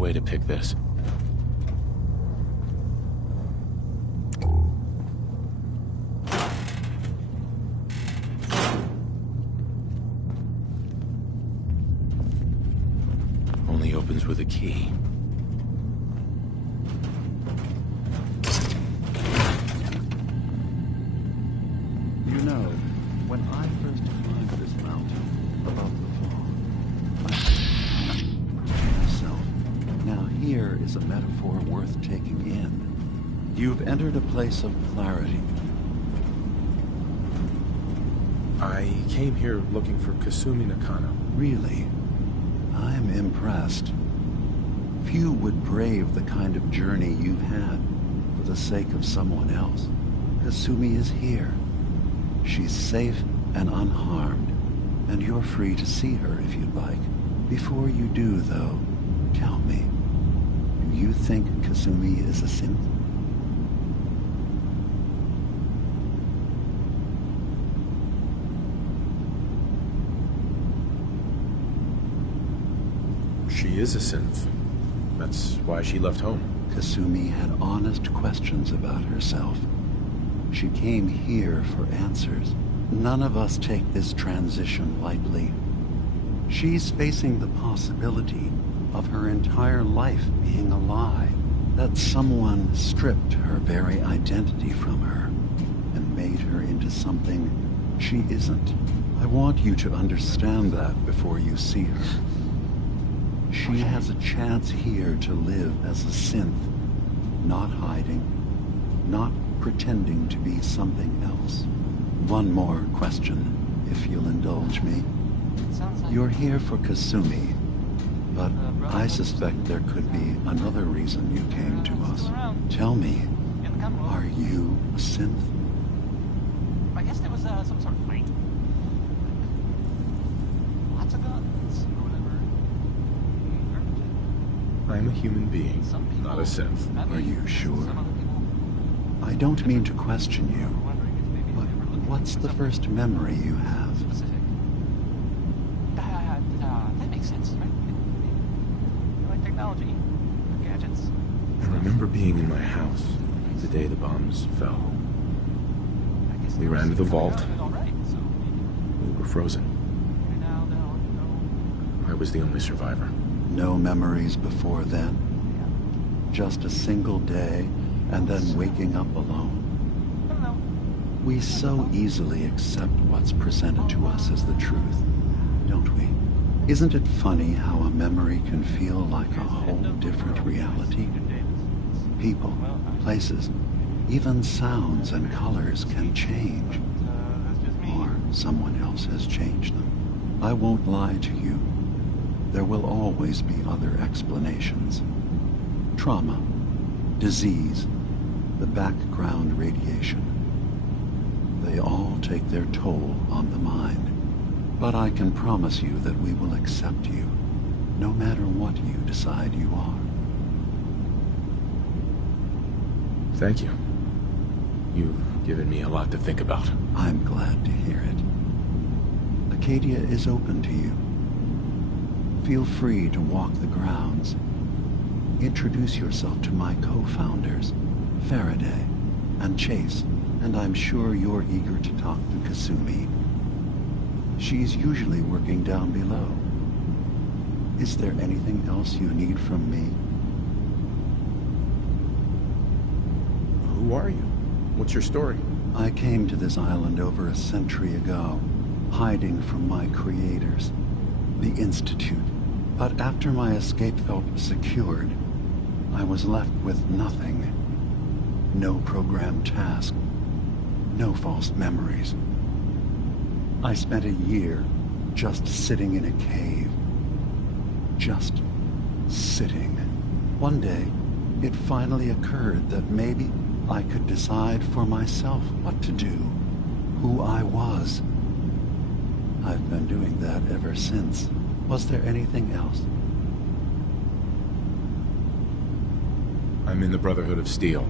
way to pick this. Only opens with a key. You know, when I first climbed this mountain above the fall, I thought to myself, now here is a metaphor worth taking in. You've entered a place of clarity. I came here looking for Kasumi Nakano. Really? I'm impressed. Few would brave the kind of journey you've had for the sake of someone else. Kasumi is here. She's safe and unharmed, and you're free to see her if you'd like. Before you do, though, tell me, do you think Kasumi is a synth? She is a synth. That's why she left home. Kasumi had honest questions about herself. She came here for answers. None of us take this transition lightly. She's facing the possibility of her entire life being a lie, that someone stripped her very identity from her and made her into something she isn't. I want you to understand that before you see her. She has a chance here to live as a synth, not hiding, not pretending to be something else. One more question, if you'll indulge me. You're here for Kasumi, but I suspect there could be another reason you came to us. Tell me, are you a synth? I guess there was some sort of fight. Lots of guns or whatever. I'm a human being, not a synth. Are you sure? I don't mean to question you, but what's the first memory you have? Specific. That makes sense, right? You like technology, gadgets. I remember being in my house the day the bombs fell. We ran to the vault. We were frozen. I was the only survivor. No memories before then? Just a single day, and then waking up alone? We so easily accept what's presented to us as the truth, don't we? Isn't it funny how a memory can feel like a whole different reality? People, places, even sounds and colors can change. Or someone else has changed them. I won't lie to you. There will always be other explanations. Trauma, disease, the background radiation. They all take their toll on the mind. But I can promise you that we will accept you, no matter what you decide you are. Thank you. You've given me a lot to think about. I'm glad to hear it. Acadia is open to you. Feel free to walk the grounds. Introduce yourself to my co-founders, Faraday and Chase, and I'm sure you're eager to talk to Kasumi. She's usually working down below. Is there anything else you need from me? Who are you? What's your story? I came to this island over a century ago, hiding from my creators, the Institute. But after my escape felt secured, I was left with nothing. No programmed task. No false memories. I spent a year just sitting in a cave. Just sitting. One day, it finally occurred that maybe I could decide for myself what to do, who I was. I've been doing that ever since. Was there anything else? I'm in the Brotherhood of Steel.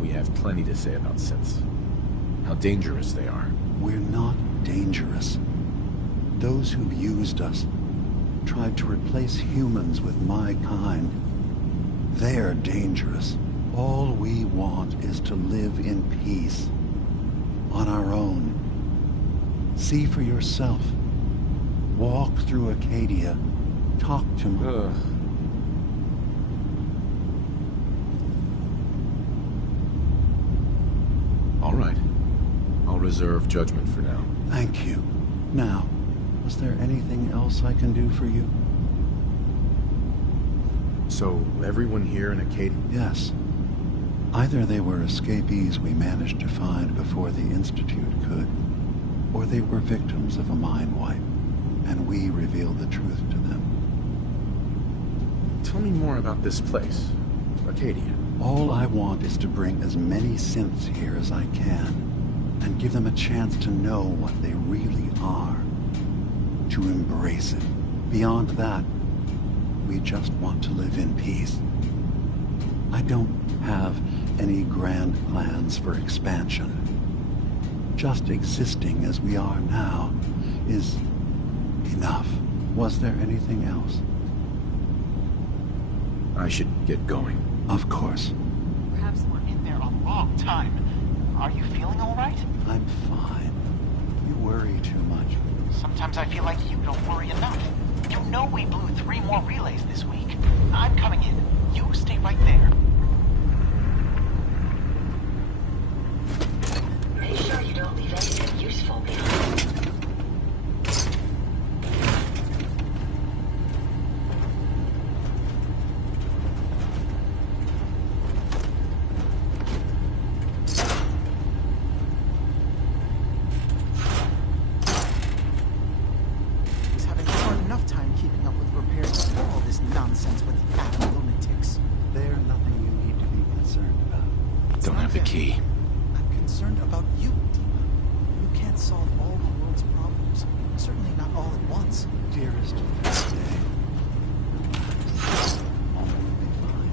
We have plenty to say about synths. How dangerous they are. We're not dangerous. Those who've used us, tried to replace humans with my kind. They're dangerous. All we want is to live in peace. On our own. See for yourself. Walk through Acadia. Talk to me. All right. I'll reserve judgment for now. Thank you. Now, was there anything else I can do for you? So, everyone here in Acadia? Yes. Either they were escapees we managed to find before the Institute could, or they were victims of a mind wipe, and we revealed the truth to them. Tell me more about this place, Acadia. All I want is to bring as many synths here as I can, and give them a chance to know what they really are. To embrace it. Beyond that, we just want to live in peace. I don't have any grand plans for expansion. Just existing as we are now is enough. Was there anything else? I should get going. Of course. Perhaps we're in there a long time. Are you feeling all right? I'm fine. You worry too much. Sometimes I feel like you don't worry enough. You know we blew 3 more relays this week. I'm coming in. You stay right there. Make sure you don't leave anything useful behind. He's having a hard enough time keeping up with repairs before all this nonsense with atom lunatics. There's nothing you need to be concerned about. Don't have the key. I'm concerned about you, Dima. You can't solve all the world's problems. Certainly not all at once. Dearest, stay. All will be fine.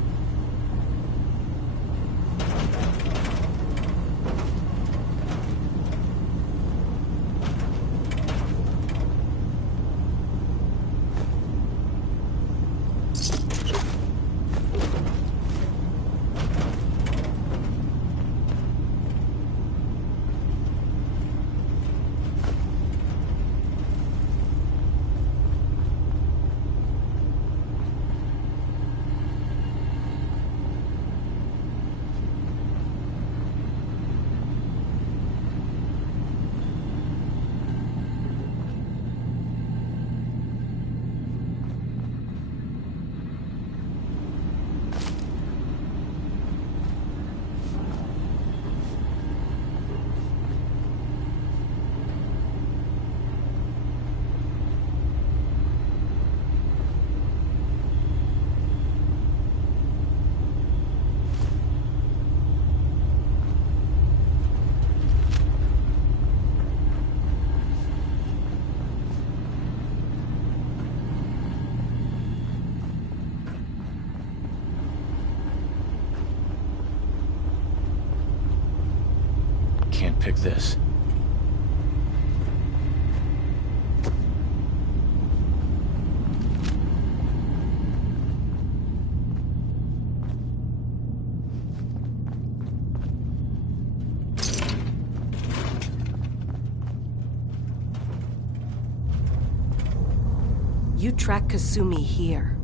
Can't pick this. You track Kasumi here.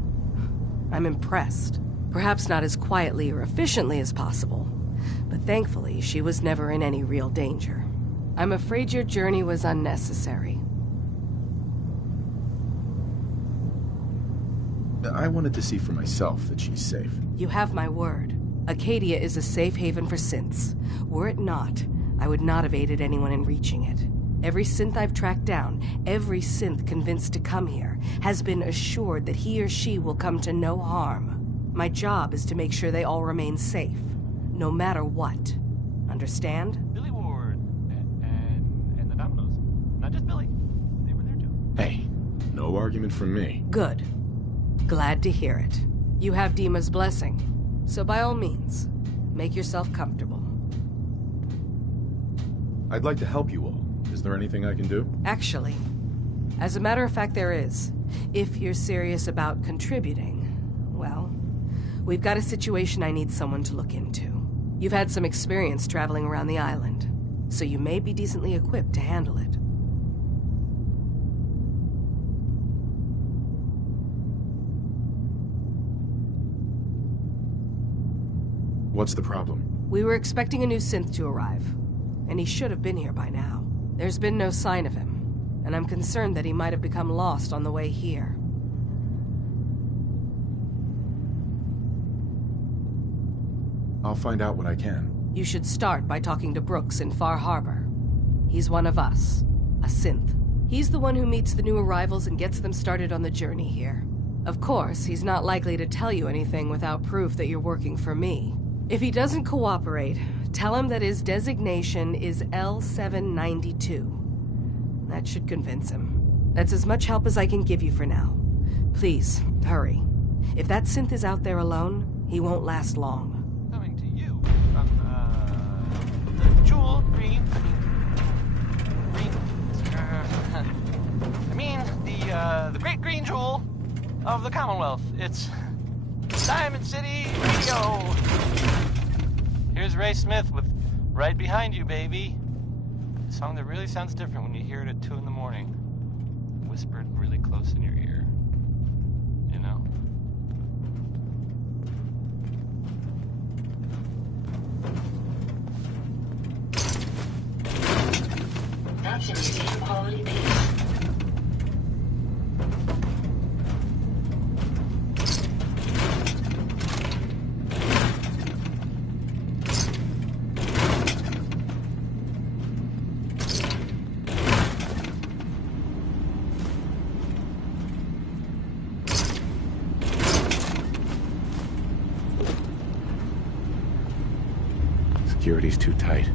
I'm impressed. Perhaps not as quietly or efficiently as possible, but thankfully she was never in any real danger. I'm afraid your journey was unnecessary. I wanted to see for myself that she's safe. You have my word. Acadia is a safe haven for synths. Were it not, I would not have aided anyone in reaching it. Every synth I've tracked down, every synth convinced to come here, has been assured that he or she will come to no harm. My job is to make sure they all remain safe, no matter what. Understand? Billy Ward and the Dominoes. Not just Billy. They were there too. Hey, no argument from me. Good. Glad to hear it. You have Dima's blessing, so by all means, make yourself comfortable. I'd like to help you all. Is there anything I can do? Actually, as a matter of fact, there is. If you're serious about contributing, well, we've got a situation I need someone to look into. You've had some experience traveling around the island, so you may be decently equipped to handle it. What's the problem? We were expecting a new synth to arrive, and he should have been here by now. There's been no sign of him, and I'm concerned that he might have become lost on the way here. I'll find out what I can. You should start by talking to Brooks in Far Harbor. He's one of us, a synth. He's the one who meets the new arrivals and gets them started on the journey here. Of course, he's not likely to tell you anything without proof that you're working for me. If he doesn't cooperate, tell him that his designation is L792. That should convince him. That's as much help as I can give you for now. Please, hurry. If that synth is out there alone, he won't last long. Coming to you from, the jewel green, the great green jewel of the Commonwealth. It's Diamond City Radio. Here's Ray Smith with Right Behind You, Baby. A song that really sounds different when you hear it at 2 in the morning. Whispered really close in your ear. You know? That's a museum quality piece. Security's too tight.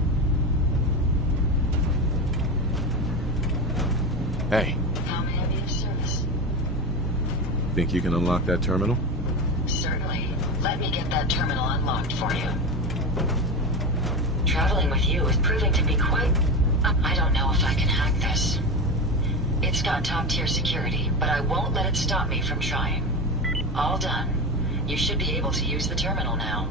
Hey, How may I be of service? think you can unlock that terminal? Certainly. Let me get that terminal unlocked for you. Traveling with you is proving to be quite... I don't know if I can hack this. It's got top-tier security, but I won't let it stop me from trying. All done. You should be able to use the terminal now.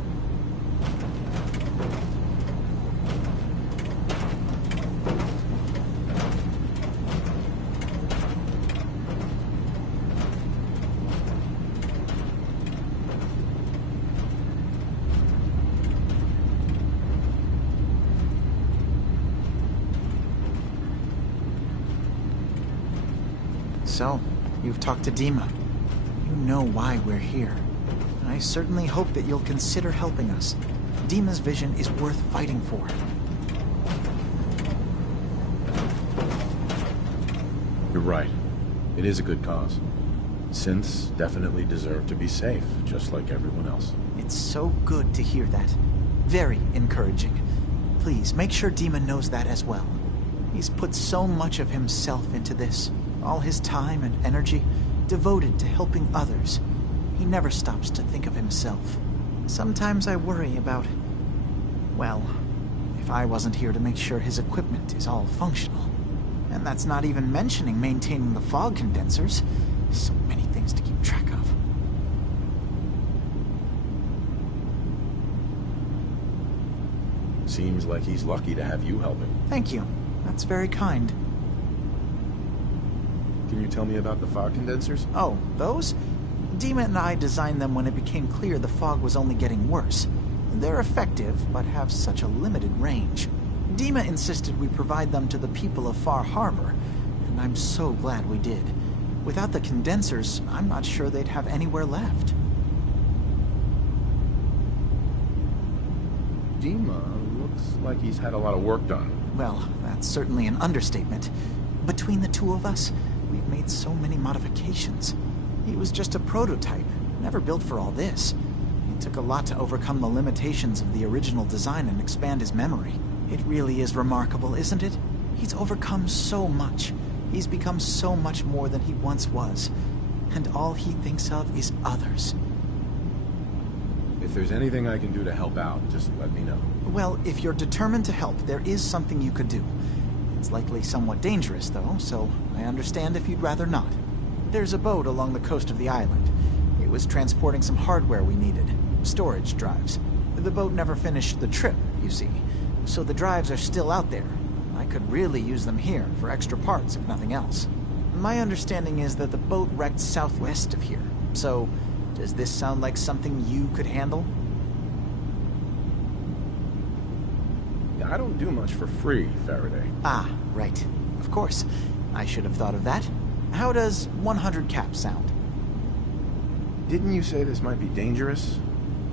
So, you've talked to Dima. You know why we're here. I certainly hope that you'll consider helping us. Dima's vision is worth fighting for. You're right. It is a good cause. Synths definitely deserve to be safe, just like everyone else. It's so good to hear that. Very encouraging. Please, make sure Dima knows that as well. He's put so much of himself into this. All his time and energy devoted to helping others. He never stops to think of himself. Sometimes I worry about... well, if I wasn't here to make sure his equipment is all functional. And that's not even mentioning maintaining the fog condensers. So many things to keep track of. Seems like he's lucky to have you helping. Thank you. That's very kind. Can you tell me about the fog condensers? Oh, those? Dima and I designed them when it became clear the fog was only getting worse. They're effective, but have such a limited range. Dima insisted we provide them to the people of Far Harbor, and I'm so glad we did. Without the condensers, I'm not sure they'd have anywhere left. Dima looks like he's had a lot of work done. Well, that's certainly an understatement. Between the two of us, we've made so many modifications. He was just a prototype, never built for all this. It took a lot to overcome the limitations of the original design and expand his memory. It really is remarkable, isn't it? He's overcome so much. He's become so much more than he once was. And all he thinks of is others. If there's anything I can do to help out, just let me know. Well, if you're determined to help, there is something you could do. It's likely somewhat dangerous, though, so I understand if you'd rather not. There's a boat along the coast of the island. It was transporting some hardware we needed. Storage drives. The boat never finished the trip, you see. So the drives are still out there. I could really use them here for extra parts, if nothing else. My understanding is that the boat wrecked southwest of here. So, does this sound like something you could handle? Yeah, I don't do much for free, Faraday. Ah, right. Of course. I should have thought of that. How does 100 caps sound? Didn't you say this might be dangerous?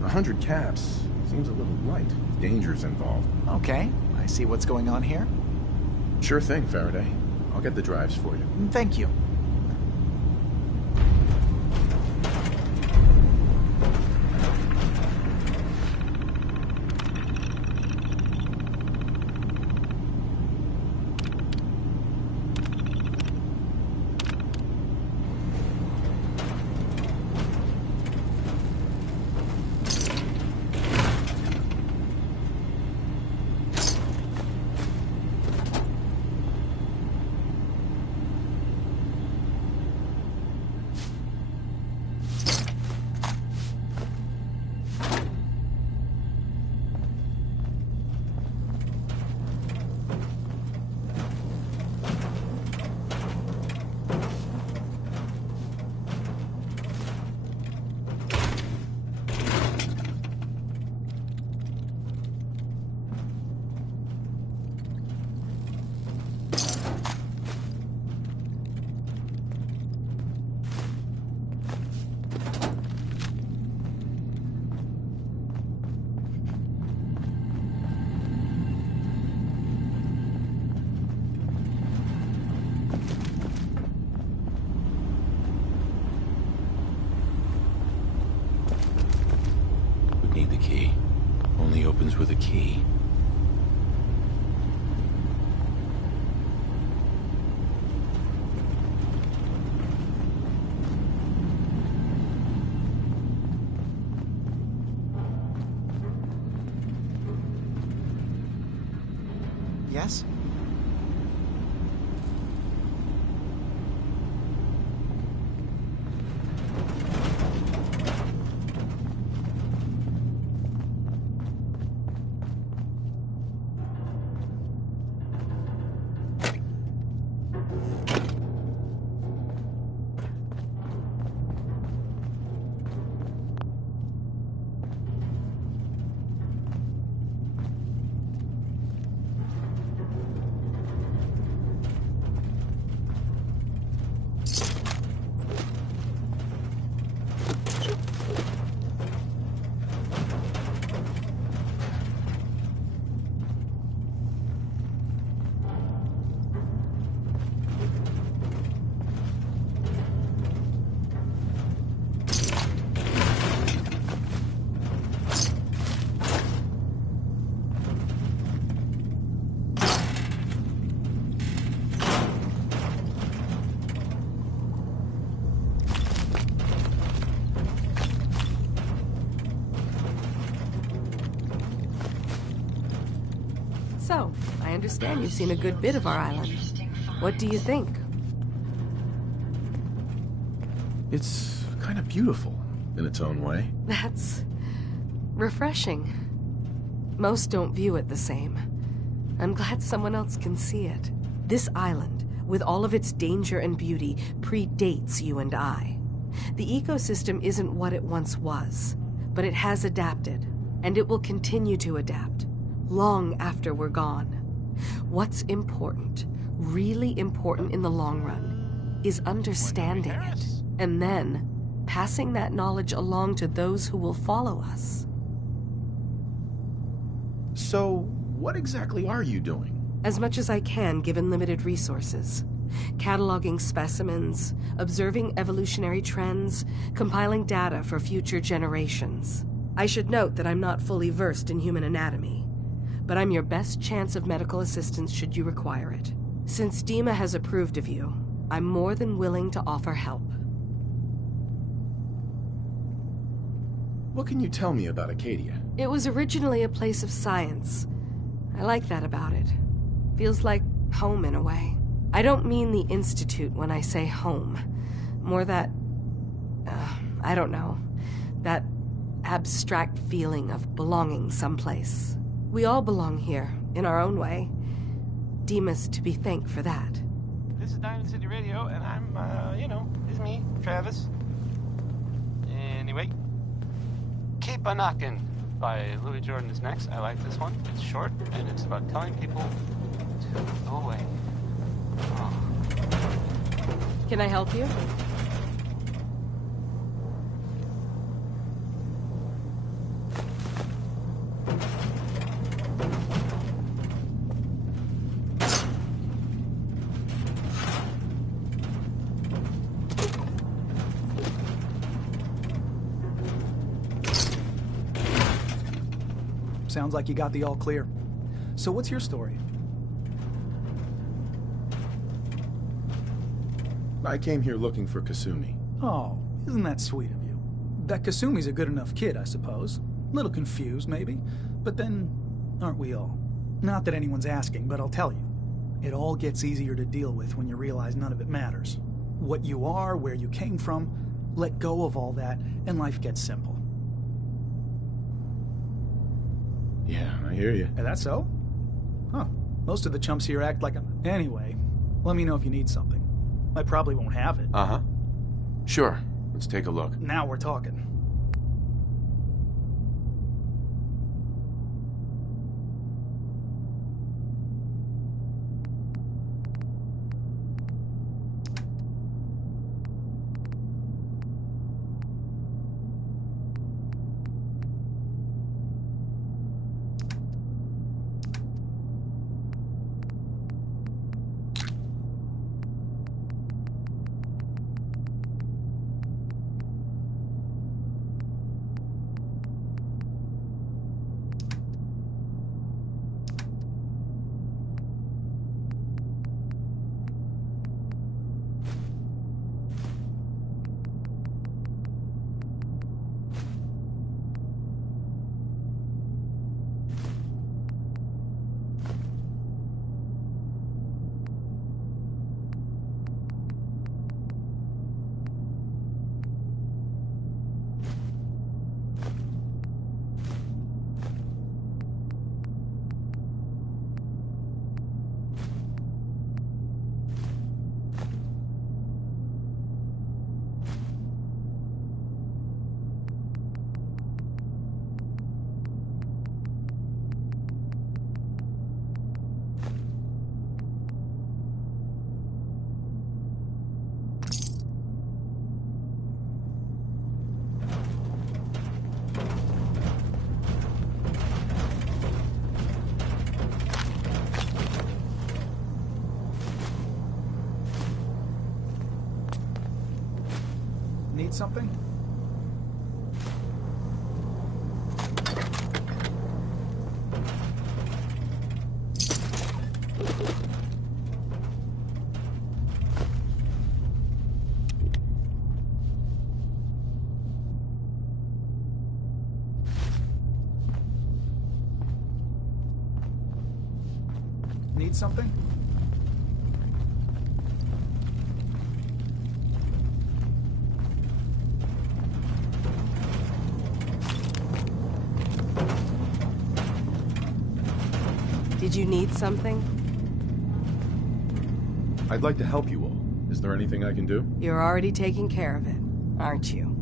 100 caps seems a little light. Danger's involved. Okay, I see what's going on here. Sure thing, Faraday. I'll get the drives for you. Thank you. Need the key. Only opens with a key. Yes? So, I understand you've seen a good bit of our island. What do you think? It's kind of beautiful in its own way. That's refreshing. Most don't view it the same. I'm glad someone else can see it. This island, with all of its danger and beauty, predates you and I. The ecosystem isn't what it once was, but it has adapted, and it will continue to adapt, long after we're gone. What's important, really important in the long run, is understanding it, and then passing that knowledge along to those who will follow us. So, what exactly are you doing? As much as I can, given limited resources. Cataloging specimens, observing evolutionary trends, compiling data for future generations. I should note that I'm not fully versed in human anatomy, but I'm your best chance of medical assistance should you require it. Since Dima has approved of you, I'm more than willing to offer help. What can you tell me about Acadia? It was originally a place of science. I like that about it. Feels like home in a way. I don't mean the Institute when I say home. More that... I don't know. That abstract feeling of belonging someplace. We all belong here, in our own way. Dima's to be thanked for that. This is Diamond City Radio, and I'm, it's me, Travis. Anyway, Keep a Knockin' by Louis Jordan is next. I like this one. It's short, and it's about telling people to go away. Oh. Can I help you? Sounds like you got the all clear. So what's your story? I came here looking for Kasumi. Oh, isn't that sweet of you? That Kasumi's a good enough kid, I suppose. Little confused, maybe. But then, aren't we all? Not that anyone's asking, but I'll tell you. It all gets easier to deal with when you realize none of it matters. What you are, where you came from, let go of all that, and life gets simple. Yeah, I hear you. Is that so? Huh. Most of the chumps here act like I'm... Anyway, let me know if you need something. I probably won't have it. Uh-huh. Sure. Let's take a look. Now we're talking. Need something? Need something? Did you need something? I'd like to help you all. Is there anything I can do? You're already taking care of it, aren't you?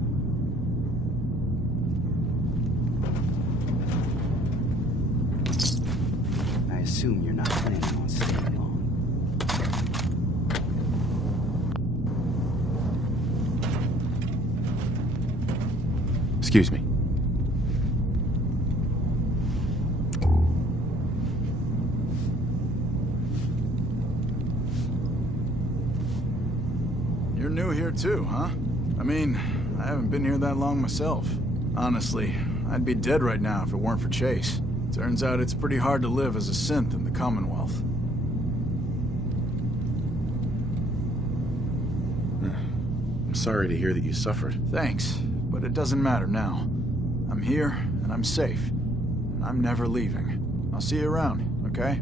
I assume you're not planning on staying long. Excuse me. You're new here too, huh? I mean, I haven't been here that long myself. Honestly, I'd be dead right now if it weren't for Chase. Turns out it's pretty hard to live as a synth in the Commonwealth. I'm sorry to hear that you suffered. Thanks, but it doesn't matter now. I'm here, and I'm safe. And I'm never leaving. I'll see you around, okay?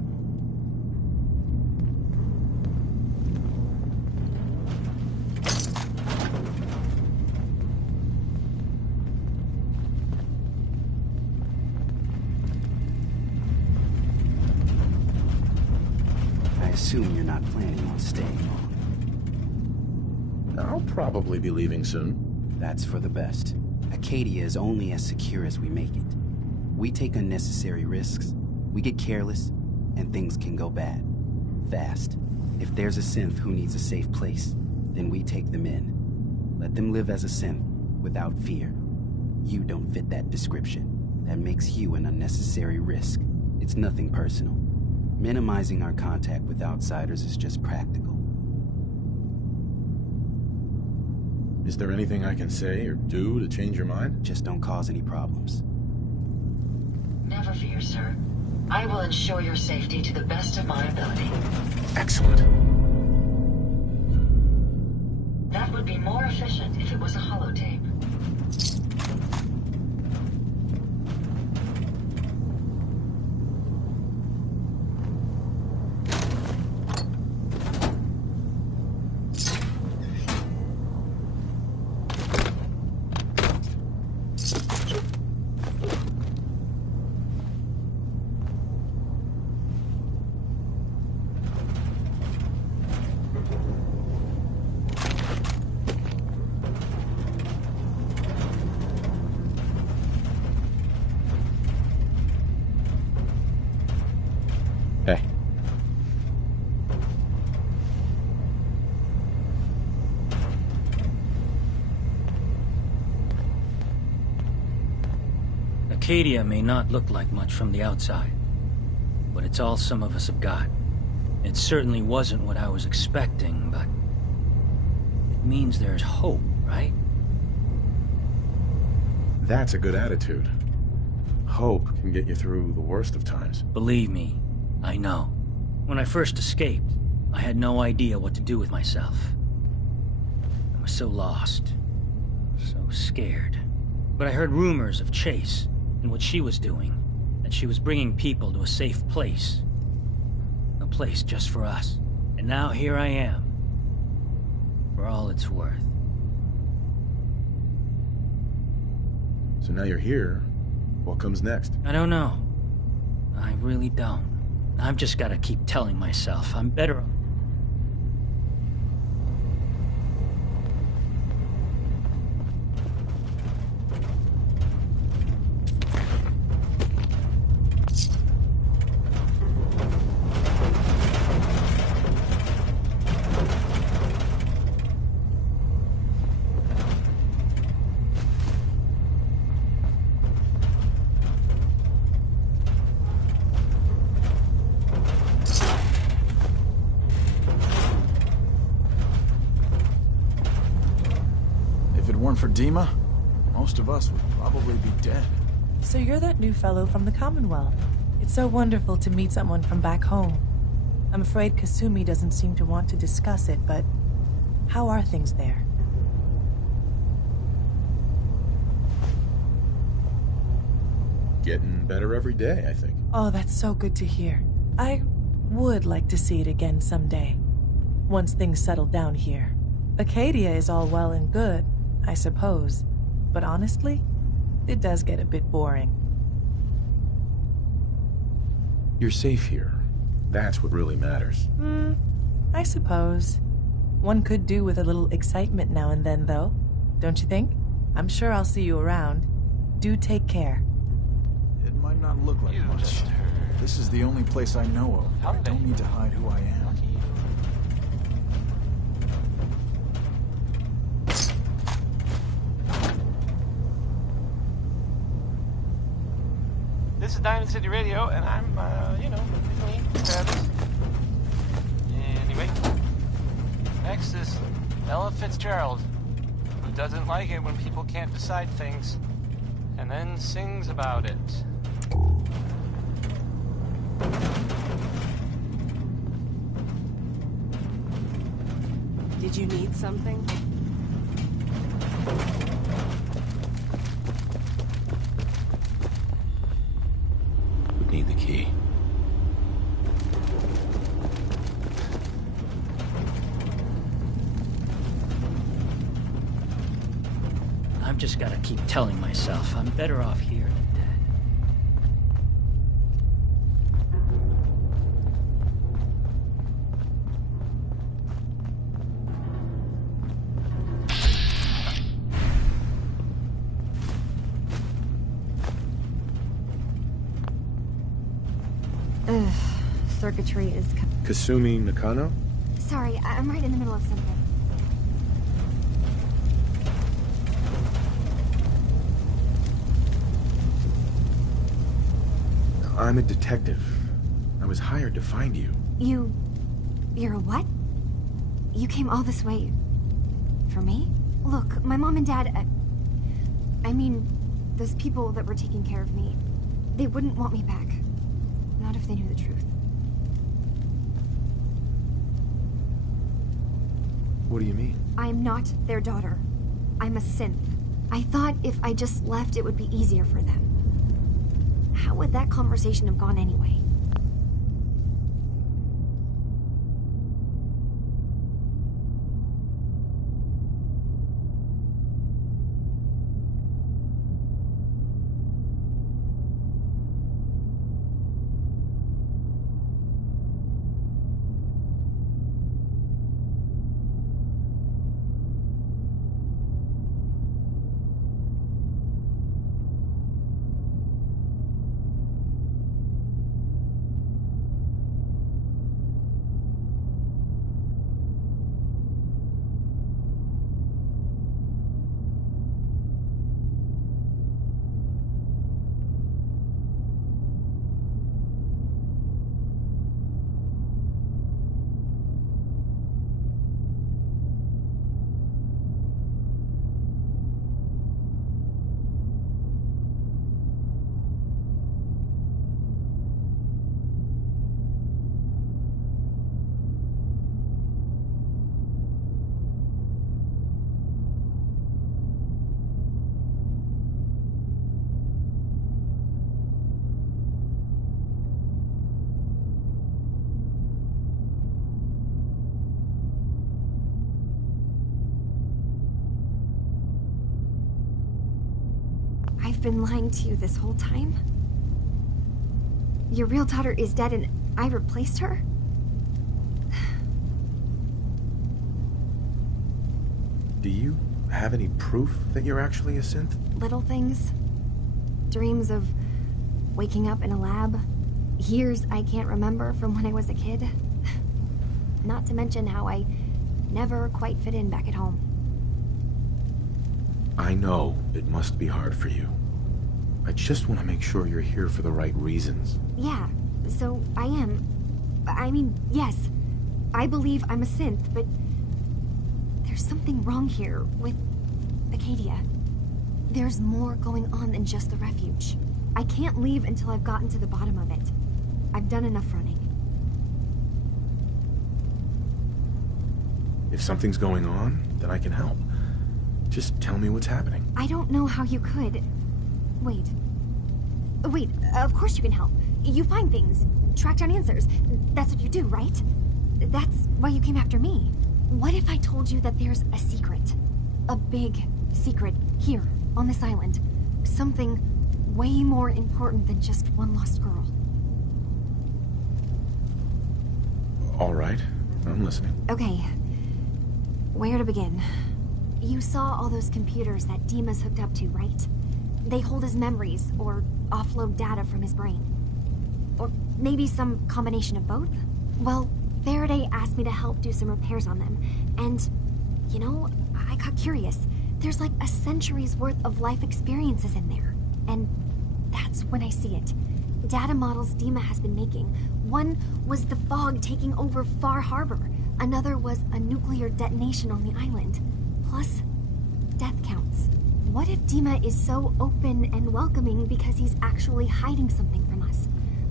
assume you're not planning on staying long. I'll probably be leaving soon. That's for the best. Acadia is only as secure as we make it. We take unnecessary risks, we get careless, and things can go bad. Fast. If there's a synth who needs a safe place, then we take them in. Let them live as a synth, without fear. You don't fit that description. That makes you an unnecessary risk. It's nothing personal. Minimizing our contact with outsiders is just practical. Is there anything I can say or do to change your mind? Just don't cause any problems. Never fear, sir. I will ensure your safety to the best of my ability. Excellent. That would be more efficient if it was a holotape. Hey. Acadia may not look like much from the outside, but it's all some of us have got. It certainly wasn't what I was expecting, but it means there's hope, right? That's a good attitude. Hope can get you through the worst of times. Believe me, I know. When I first escaped, I had no idea what to do with myself. I was so lost, so scared. But I heard rumors of Chase and what she was doing, that she was bringing people to a safe place. A place just for us. And now here I am, for all it's worth. So now you're here. What comes next? I don't know. I really don't. I've just got to keep telling myself I'm better. For Dima, most of us would probably be dead. So you're that new fellow from the Commonwealth. It's so wonderful to meet someone from back home. I'm afraid Kasumi doesn't seem to want to discuss it, but how are things there? Getting better every day, I think. Oh, that's so good to hear. I would like to see it again someday, once things settle down here. Acadia is all well and good, I suppose, but honestly, it does get a bit boring. You're safe here. That's what really matters. I suppose. One could do with a little excitement now and then, though. Don't you think? I'm sure I'll see you around. Do take care. It might not look like much. This is the only place I know of. I don't need to hide who I am. This is Diamond City Radio, and I'm, it's me, Travis. Anyway, next is Ella Fitzgerald, who doesn't like it when people can't decide things, and then sings about it. Did you need something? Need the key. I've just got to keep telling myself I'm better off here than dead. Ugh, circuitry is... Kasumi Nakano? Sorry, I'm right in the middle of something. I'm a detective. I was hired to find you. You're a what? You came all this way... for me? Look, my mom and dad... I mean, those people that were taking care of me, they wouldn't want me back. Not if they knew the truth. What do you mean? I'm not their daughter. I'm a synth. I thought if I just left, it would be easier for them. How would that conversation have gone anyway? I've been lying to you this whole time? Your real daughter is dead and I replaced her? Do you have any proof that you're actually a synth? Little things. Dreams of waking up in a lab. Years I can't remember from when I was a kid. Not to mention how I never quite fit in back at home. I know it must be hard for you. I just want to make sure you're here for the right reasons. Yeah, so I am. I mean, yes, I believe I'm a synth, but there's something wrong here with Acadia. There's more going on than just the refuge. I can't leave until I've gotten to the bottom of it. I've done enough running. If something's going on, then I can help. Just tell me what's happening. I don't know how you could. Wait. Wait, of course you can help. You find things, track down answers. That's what you do, right? That's why you came after me. What if I told you that there's a secret? A big secret here, on this island. Something way more important than just one lost girl. All right, I'm listening. Okay. Where to begin? You saw all those computers that Dima's hooked up to, right? They hold his memories, or offload data from his brain. Or maybe some combination of both? Well, Faraday asked me to help do some repairs on them, and, you know, I got curious. There's like a century's worth of life experiences in there, and that's when I see it. Data models Dima has been making. One was the fog taking over Far Harbor. Another was a nuclear detonation on the island. Plus, death counts. What if Dima is so open and welcoming because he's actually hiding something from us?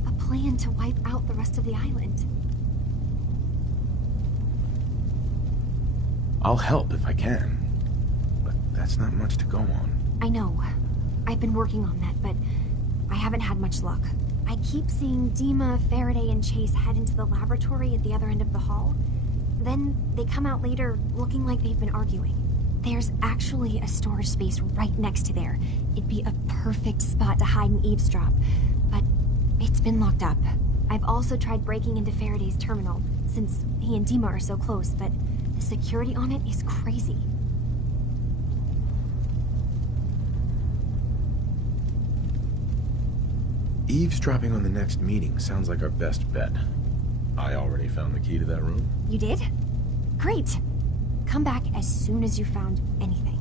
A plan to wipe out the rest of the island. I'll help if I can. But that's not much to go on. I know. I've been working on that, but I haven't had much luck. I keep seeing Dima, Faraday, and Chase head into the laboratory at the other end of the hall. Then they come out later looking like they've been arguing. There's actually a storage space right next to there. It'd be a perfect spot to hide and eavesdrop, but it's been locked up. I've also tried breaking into Faraday's terminal, since he and Dima are so close, but the security on it is crazy. Eavesdropping on the next meeting sounds like our best bet. I already found the key to that room. You did? Great. Come back as soon as you found anything.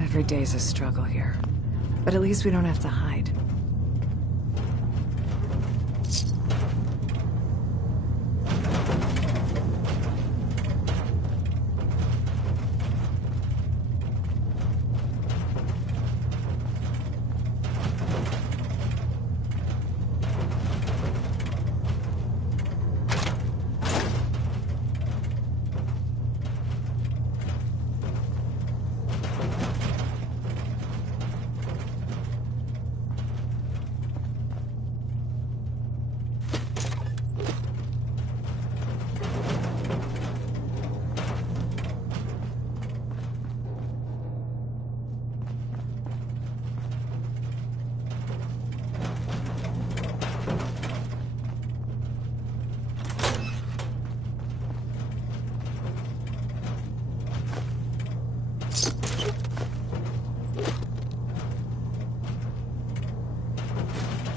Every day's a struggle here. But at least we don't have to hide.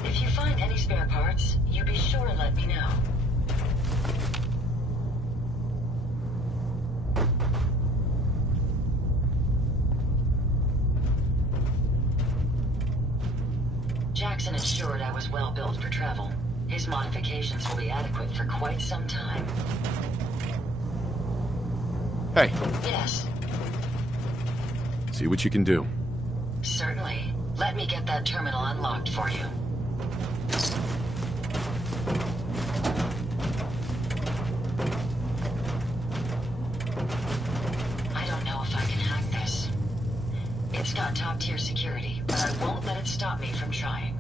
If you find any spare parts, you be sure to let me know. Jackson assured I was well built for travel. His modifications will be adequate for quite some time. Hey, Yes, see what you can do. certainly. Let me get that terminal unlocked for you. I don't know if I can hack this. It's got top-tier security, but I won't let it stop me from trying.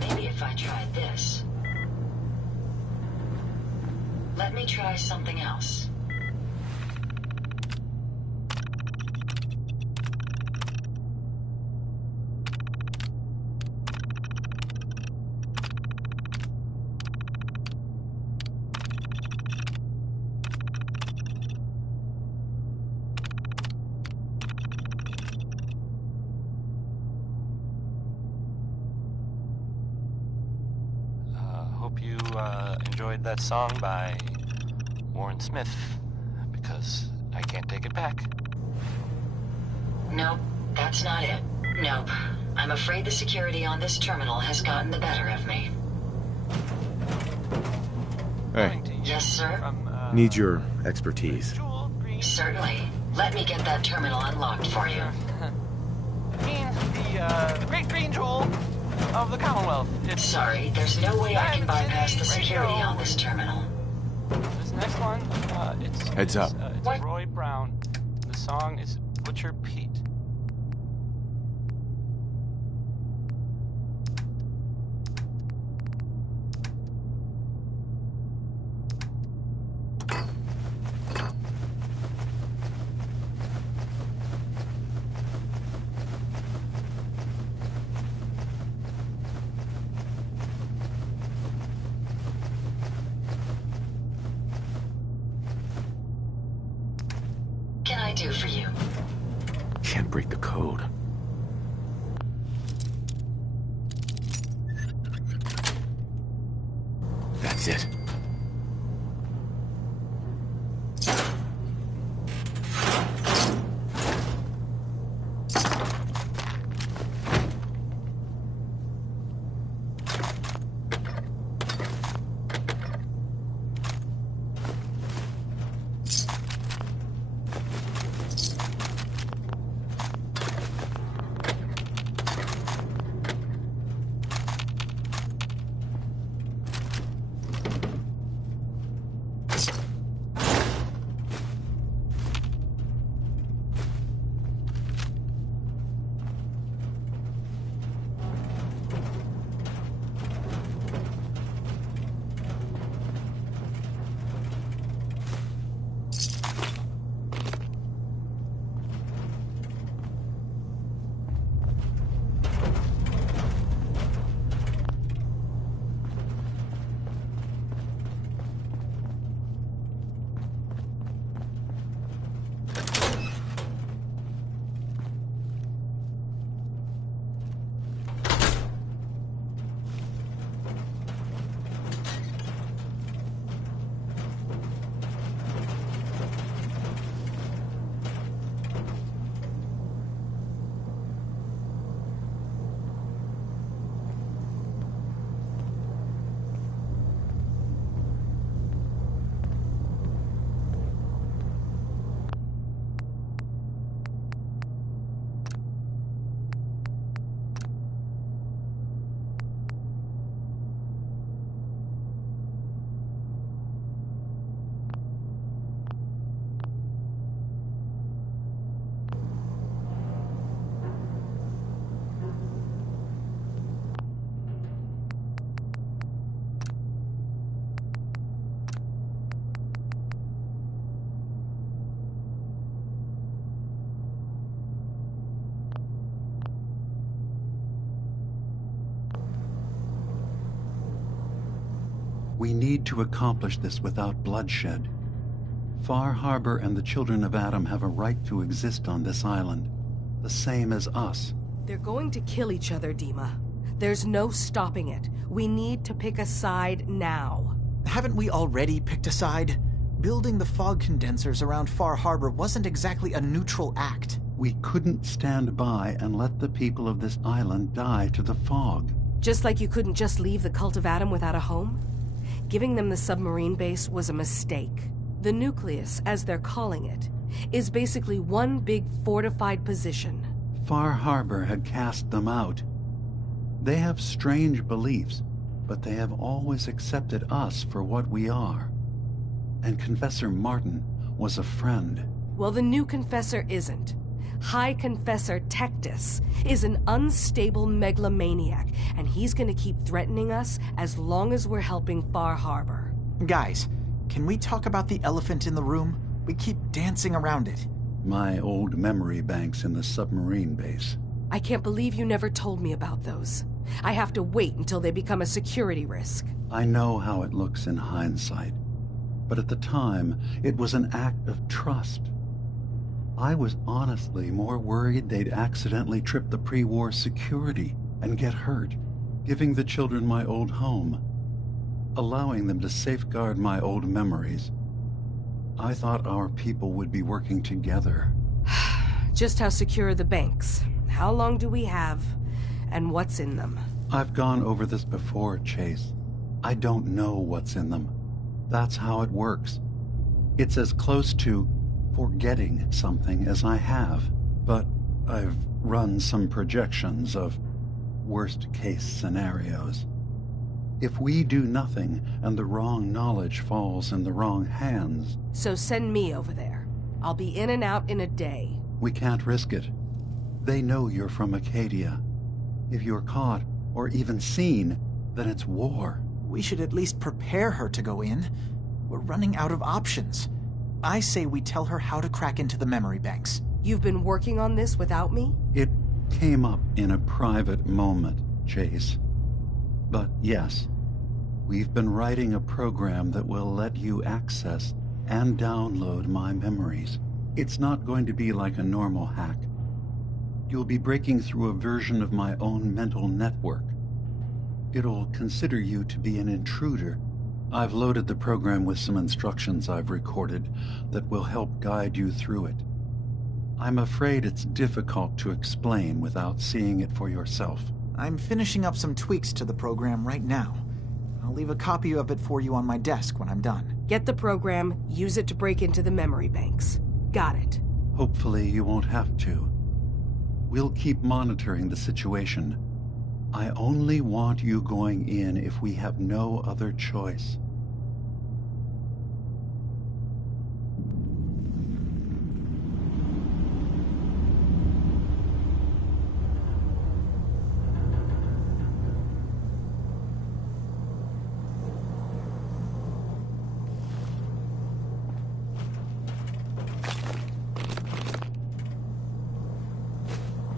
Maybe if I tried this. Let me try something else. Hope you enjoyed that song by Warren Smith, because I can't take it back. Nope, that's not it. Nope. I'm afraid the security on this terminal has gotten the better of me. Hey, Yes, sir? need your expertise. Certainly. Let me get that terminal unlocked for you. I mean, the Great Green Jewel of the Commonwealth. It's Sorry, there's no way I can bypass the security on this terminal. this next one. It's Heads up. It's What? Roy Brown. The song is Butcher Pete. Can I do for you? Can't break the code. That's it. We need to accomplish this without bloodshed. Far Harbor and the children of Adam have a right to exist on this island, the same as us. They're going to kill each other, Dima. There's no stopping it. We need to pick a side now. Haven't we already picked a side? Building the fog condensers around Far Harbor wasn't exactly a neutral act. We couldn't stand by and let the people of this island die to the fog. Just like you couldn't just leave the Cult of Adam without a home? Giving them the submarine base was a mistake. The nucleus, as they're calling it, is basically one big fortified position. Far Harbor had cast them out. They have strange beliefs, but they have always accepted us for what we are. And Confessor Martin was a friend. Well, the new Confessor isn't. High Confessor Tectus is an unstable megalomaniac, and he's gonna keep threatening us as long as we're helping Far Harbor. Guys, can we talk about the elephant in the room? We keep dancing around it. My old memory banks in the submarine base. I can't believe you never told me about those. I have to wait until they become a security risk. I know how it looks in hindsight, but at the time, it was an act of trust. I was honestly more worried they'd accidentally trip the pre-war security and get hurt, giving the children my old home, allowing them to safeguard my old memories. I thought our people would be working together. Just how secure are the banks? How long do we have? And what's in them? I've gone over this before, Chase. I don't know what's in them. That's how it works. It's as close to forgetting something as I have, but I've run some projections of worst-case scenarios. If we do nothing and the wrong knowledge falls in the wrong hands... So send me over there. I'll be in and out in a day. We can't risk it. They know you're from Acadia. If you're caught, or even seen, then it's war. We should at least prepare her to go in. We're running out of options. I say we tell her how to crack into the memory banks. You've been working on this without me? It came up in a private moment, Chase. But yes, we've been writing a program that will let you access and download my memories. It's not going to be like a normal hack. You'll be breaking through a version of my own mental network. It'll consider you to be an intruder. I've loaded the program with some instructions I've recorded that will help guide you through it. I'm afraid it's difficult to explain without seeing it for yourself. I'm finishing up some tweaks to the program right now. I'll leave a copy of it for you on my desk when I'm done. Get the program, use it to break into the memory banks. Got it. Hopefully you won't have to. We'll keep monitoring the situation. I only want you going in if we have no other choice.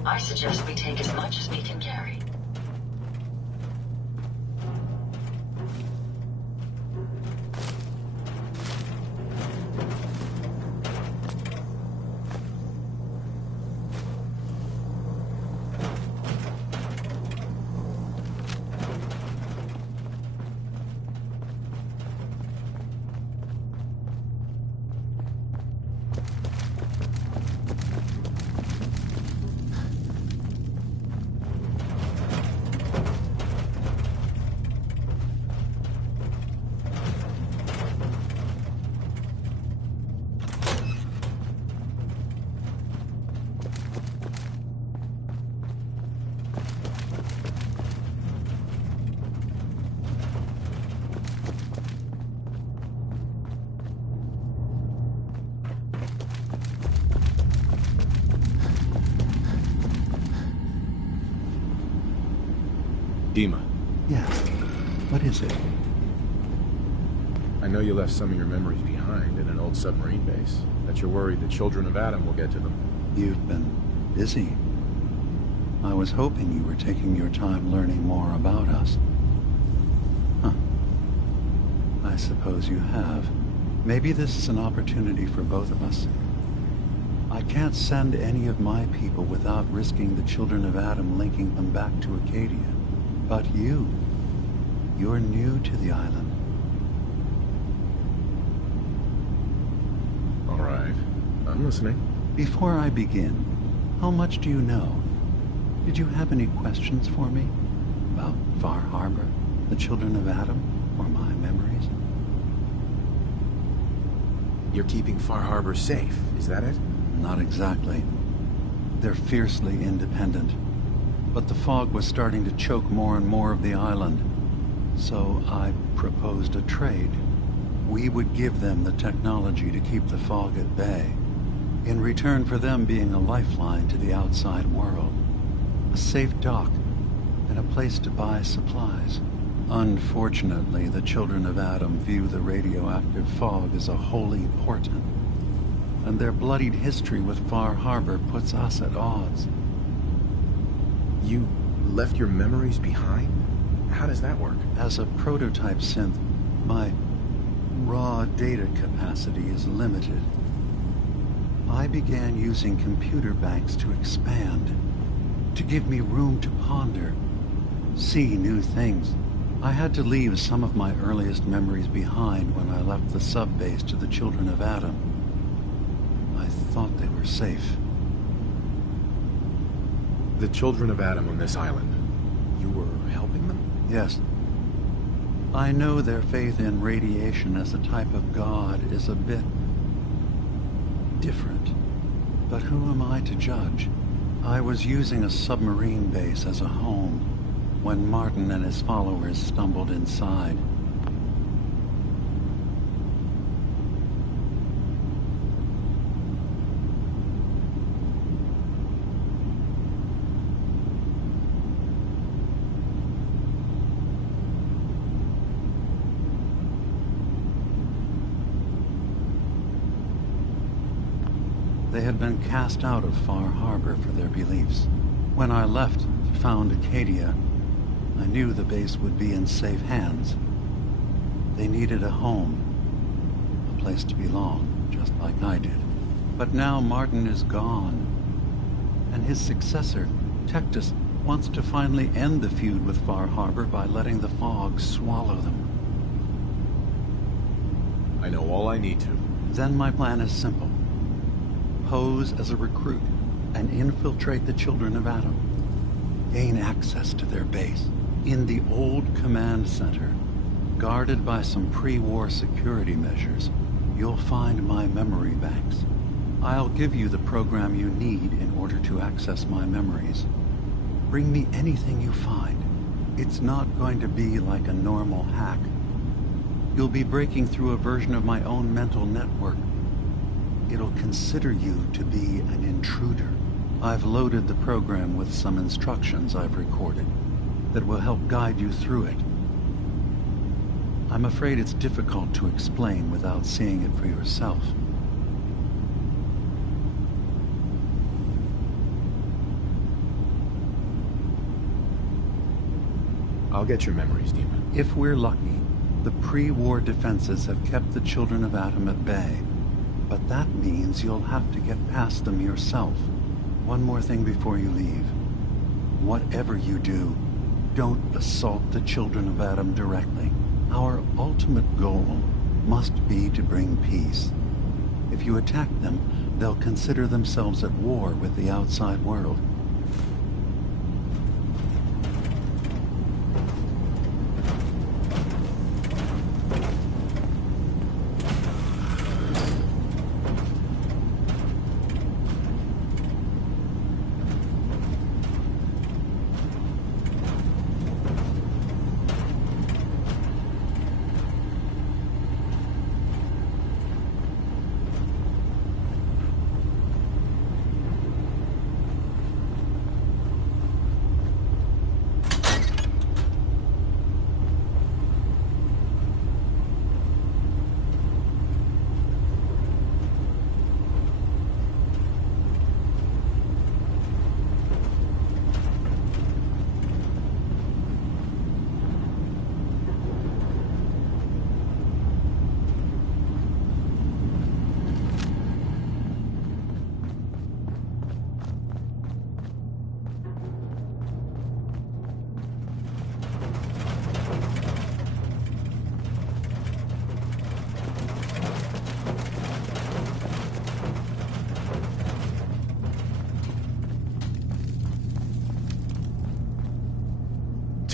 I suggest we take as much as we can carry. Dima. Yeah. What is it? I know you left some of your memories behind in an old submarine base. That you're worried the children of Adam will get to them. You've been busy. I was hoping you were taking your time learning more about us. Huh. I suppose you have. Maybe this is an opportunity for both of us. I can't send any of my people without risking the children of Adam linking them back to Acadia. But you're new to the island. All right. I'm listening. Before I begin, how much do you know? Did you have any questions for me? About Far Harbor, the children of Adam, or my memories? You're keeping Far Harbor safe, is that it? Not exactly. They're fiercely independent. But the fog was starting to choke more and more of the island. So I proposed a trade. We would give them the technology to keep the fog at bay, in return for them being a lifeline to the outside world. A safe dock, and a place to buy supplies. Unfortunately, the children of Adam view the radioactive fog as a holy portent, and their bloodied history with Far Harbor puts us at odds. You left your memories behind? How does that work? As a prototype synth, my raw data capacity is limited. I began using computer banks to expand, to give me room to ponder, see new things. I had to leave some of my earliest memories behind when I left the sub-base to the children of Adam. I thought they were safe. The children of Adam on this island, you were helping them? Yes. I know their faith in radiation as a type of god is a bit different. But who am I to judge? I was using a submarine base as a home when Martin and his followers stumbled inside. They had been cast out of Far Harbor for their beliefs. When I left to found Acadia, I knew the base would be in safe hands. They needed a home, a place to belong, just like I did. But now Martin is gone, and his successor, Tectus, wants to finally end the feud with Far Harbor by letting the fog swallow them. I know all I need to. Then my plan is simple. Pose as a recruit and infiltrate the Children of Adam. Gain access to their base in the old command center. Guarded by some pre-war security measures, you'll find my memory banks. I'll give you the program you need in order to access my memories. Bring me anything you find. It's not going to be like a normal hack. You'll be breaking through a version of my own mental network. It'll consider you to be an intruder. I've loaded the program with some instructions I've recorded that will help guide you through it. I'm afraid it's difficult to explain without seeing it for yourself. I'll get your memories, Dima. If we're lucky, the pre-war defenses have kept the Children of Adam at bay. But that means you'll have to get past them yourself. One more thing before you leave. Whatever you do, don't assault the Children of Adam directly. Our ultimate goal must be to bring peace. If you attack them, they'll consider themselves at war with the outside world.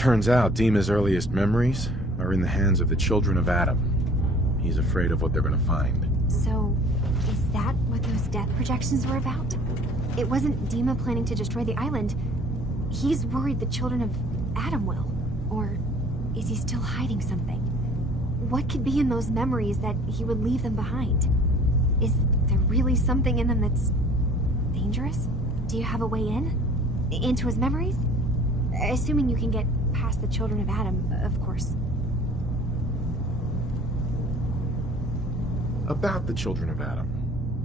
Turns out Dima's earliest memories are in the hands of the Children of Adam. He's afraid of what they're gonna find. So, is that what those death projections were about? It wasn't Dima planning to destroy the island. He's worried the Children of Adam will. Or is he still hiding something? What could be in those memories that he would leave them behind? Is there really something in them that's dangerous? Do you have a way in? Into his memories? Assuming you can get past the Children of Adam, of course. About the Children of Adam,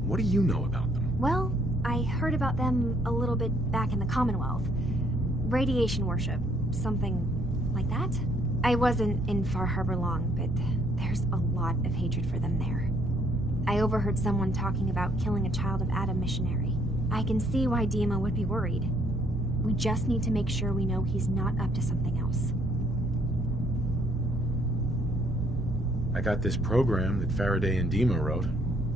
what do you know about them? Well, I heard about them a little bit back in the Commonwealth. Radiation worship, something like that. I wasn't in Far Harbor long, but there's a lot of hatred for them there. I overheard someone talking about killing a Child of Adam missionary. I can see why Dima would be worried. We just need to make sure we know he's not up to something else. I got this program that Faraday and Dima wrote.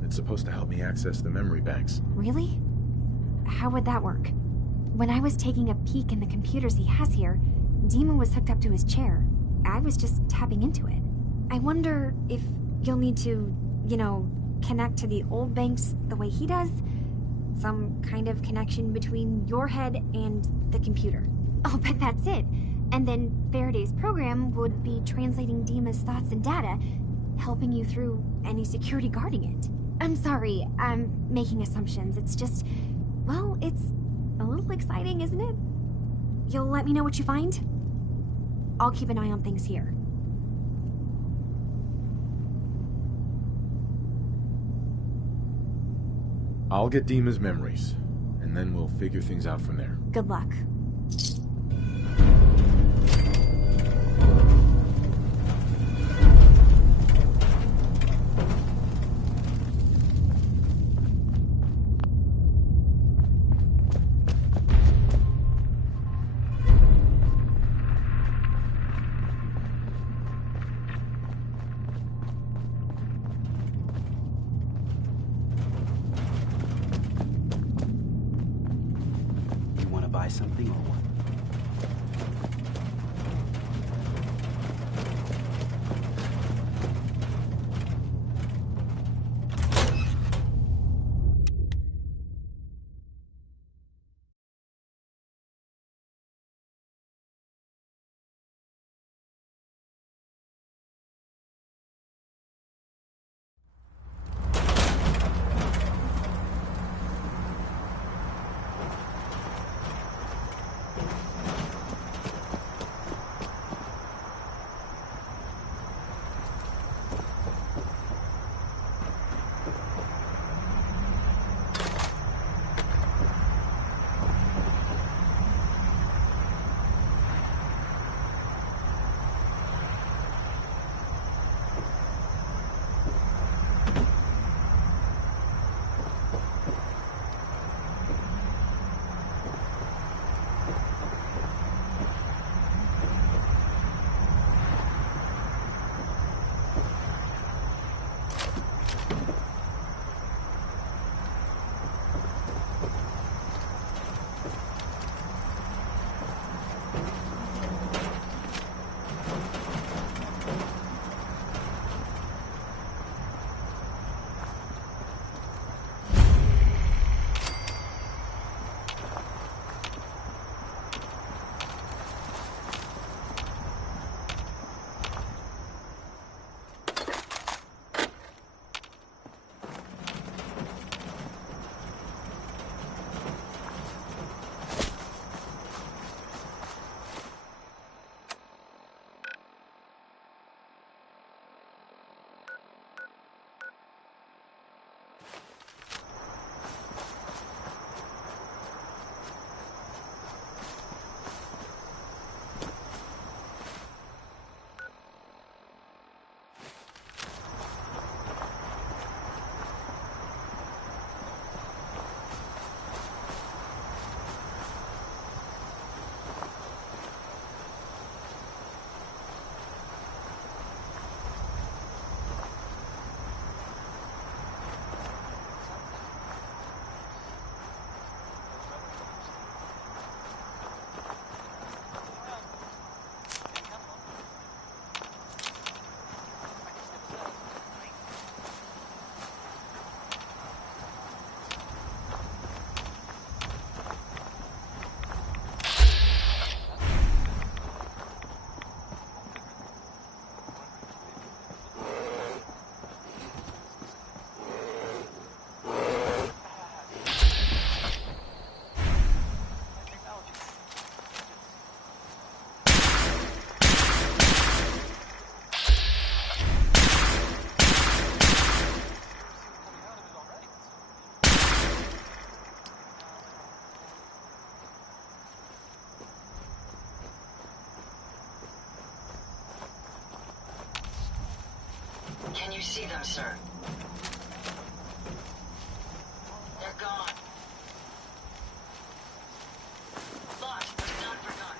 It's supposed to help me access the memory banks. Really? How would that work? When I was taking a peek in the computers he has here, Dima was hooked up to his chair. I was just tapping into it. I wonder if you'll need to, connect to the old banks the way he does? Some kind of connection between your head and the computer. Oh, but that's it. And then Faraday's program would be translating Dima's thoughts and data, helping you through any security guarding it. I'm sorry, I'm making assumptions. It's just, well, it's a little exciting, isn't it? You'll let me know what you find? I'll keep an eye on things here. I'll get Dima's memories, and then we'll figure things out from there. Good luck. try something or what? Can you see them, sir? They're gone. Lost, but not forgotten.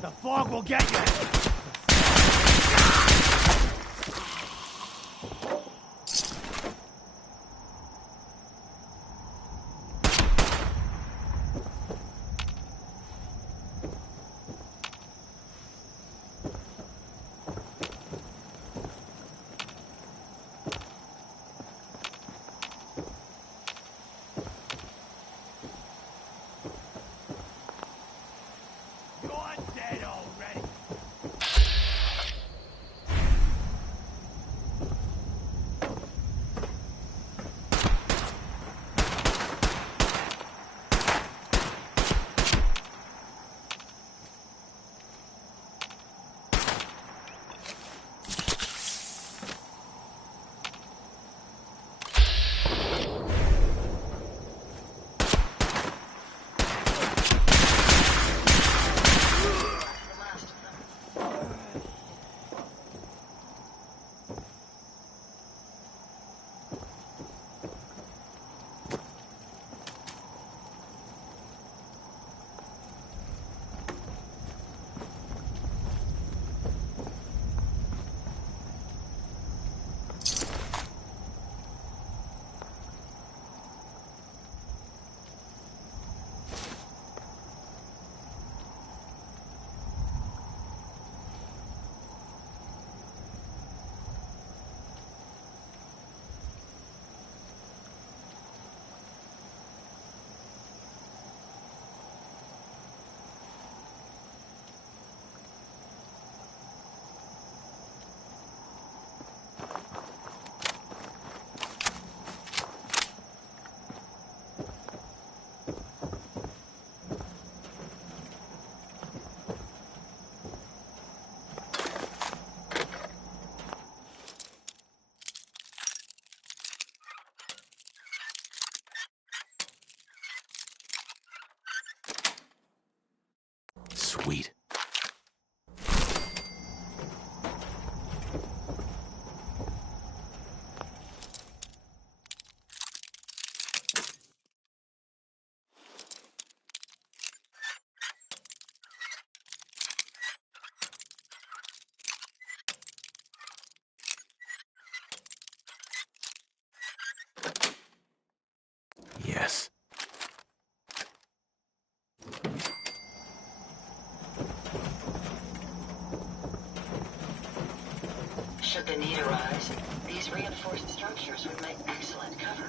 The fog will get you! Sweet. Yes. Should the need arise, these reinforced structures would make excellent cover.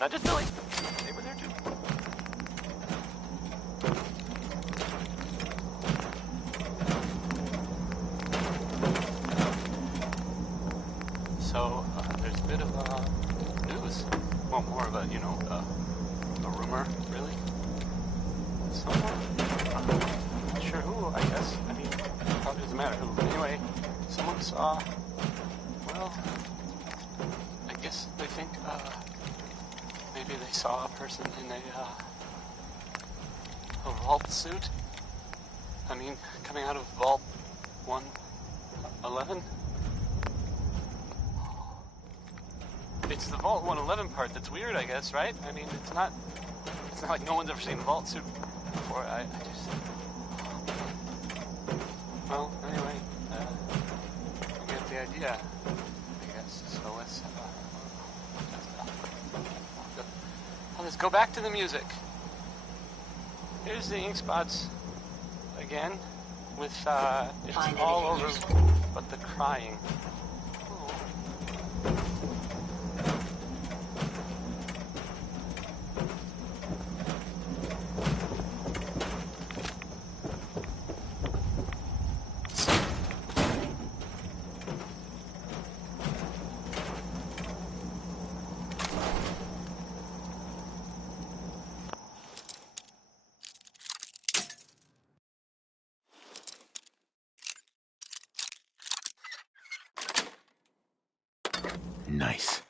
Not just Billy. They were there too. So, there's a bit of news. Well, more of a, a rumor, really. Someone, not sure who, I guess. I mean, it probably doesn't matter who. But anyway, someone saw, well, I guess they think, maybe they saw a person in a vault suit. I mean, coming out of Vault 111. It's the Vault 111 part that's weird, I guess, right? I mean, it's not like no one's ever seen a vault suit before. I just... Well, anyway, you get the idea, I guess. So let's go back to the music. Here's the ink spots again with, it's all over but the crying. Nice.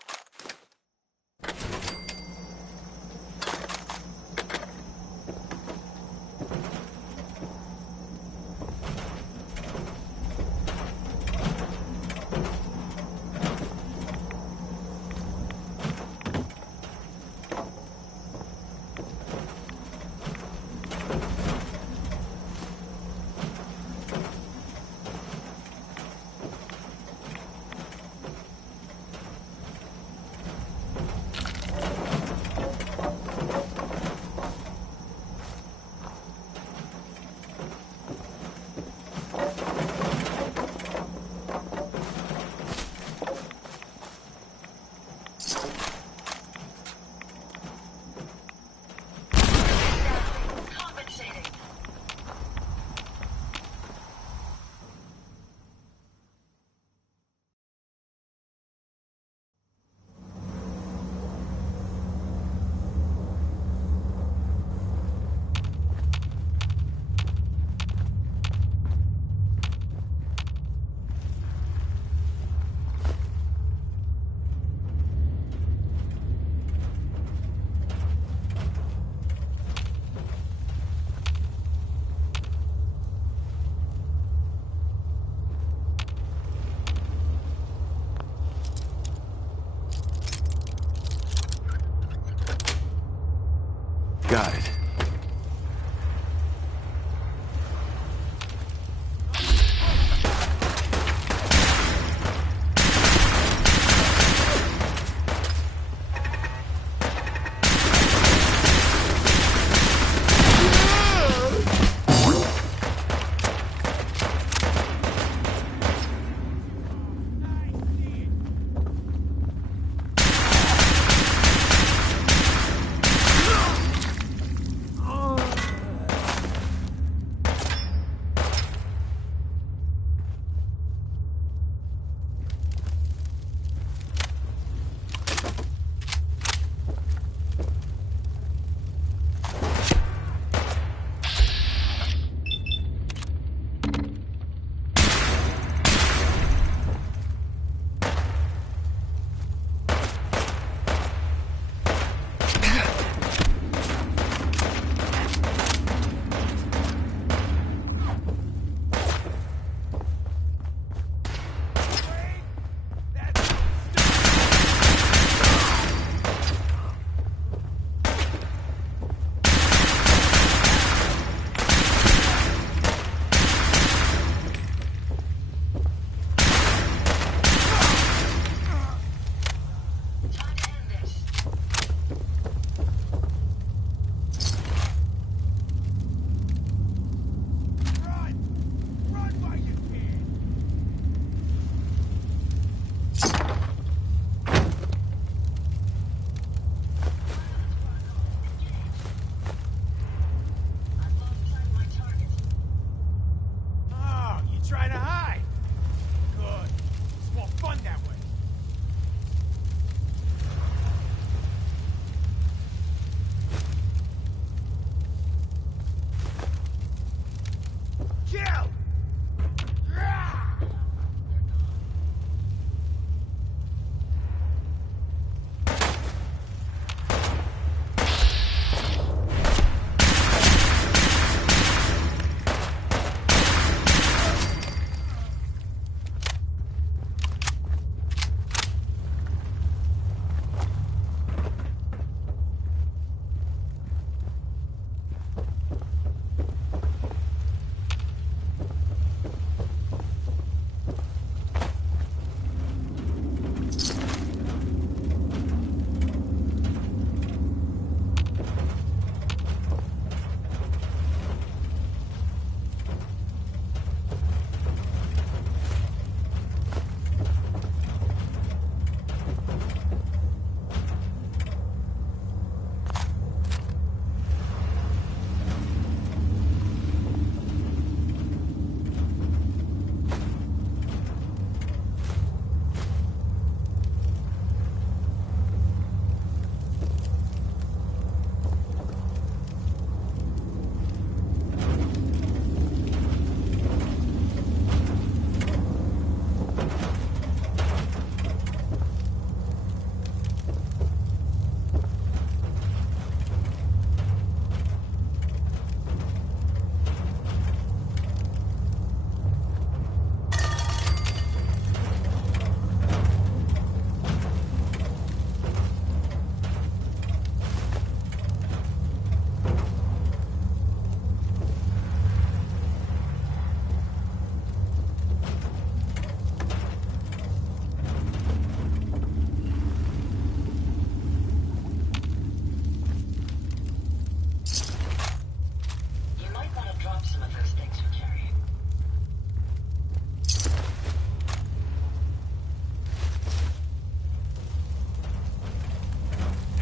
Got it.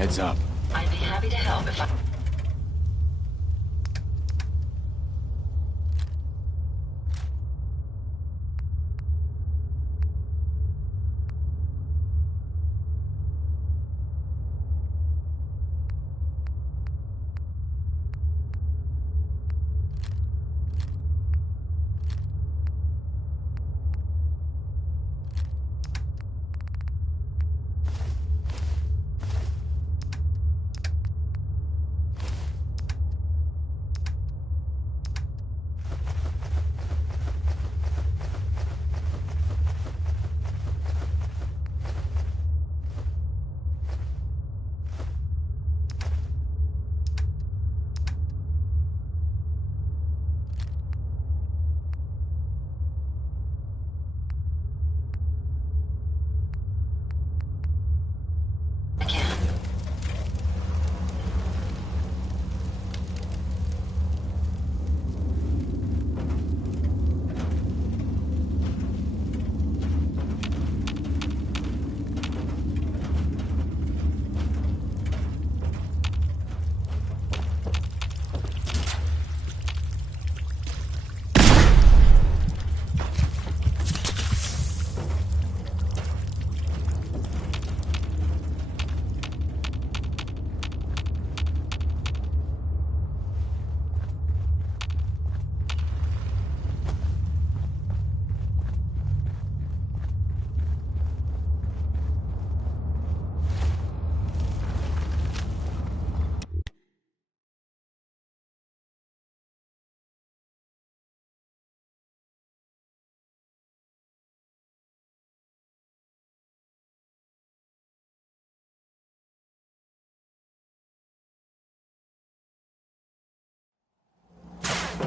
Heads up. I'd be happy to help if I...